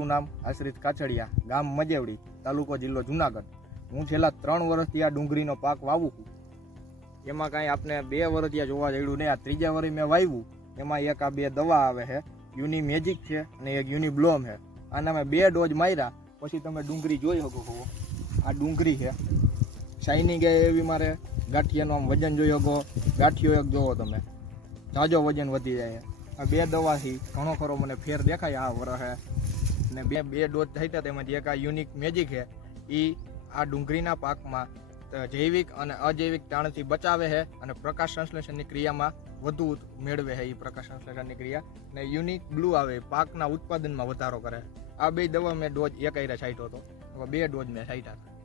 મારું નામ આશ્રિત કાછડિયા, ગામ મજેવડી, તાલુકો જિલ્લો જુનાગઢ. હું છેલ્લા 3 વર્ષથી આ ડુંગળીનો પાક વાવું છું. એમાં કાંઈ આપણે 2 વર્ષથી જોવા જડ્યું નહીં. આ 3જા વર્ષ મેં વાવ્યું, એમાં એક આ 2 દવા આવે છે, યુની મેજિક છે અને એક યુની બ્લોમ છે. આના મેં 2 ડોઝ માર્યા. પછી તમે ડુંગળી જોઈ શકો છો, આ ડુંગળી છે, શાઇનિંગ એવી મારે. ગાંઠિયાનું આમ વજન જોઈ શકો, ગાંઠિયો એક જોવો તમે, જાજો વજન વધી જાય. આ 2 દવાથી ઘણો ખરો મને ફેર દેખાય આ વરસે. ને બે ડોઝ થયા તેમાંથી એક આ યુનિક મેજિક છે, એ આ ડુંગળીના પાકમાં જૈવિક અને અજૈવિક તાણથી બચાવે છે અને પ્રકાશ સંશ્લેષણની ક્રિયામાં વધુ મેળવે છે. એ પ્રકાશ સંશ્લેષણની ક્રિયા ને યુનિક બ્લુ આવે, પાકના ઉત્પાદનમાં વધારો કરે. આ 2 દવા મેં ડોઝ એક આયરે છાંટ્યો હતો, 2 ડોઝ મેં છાંટ્યા હતા.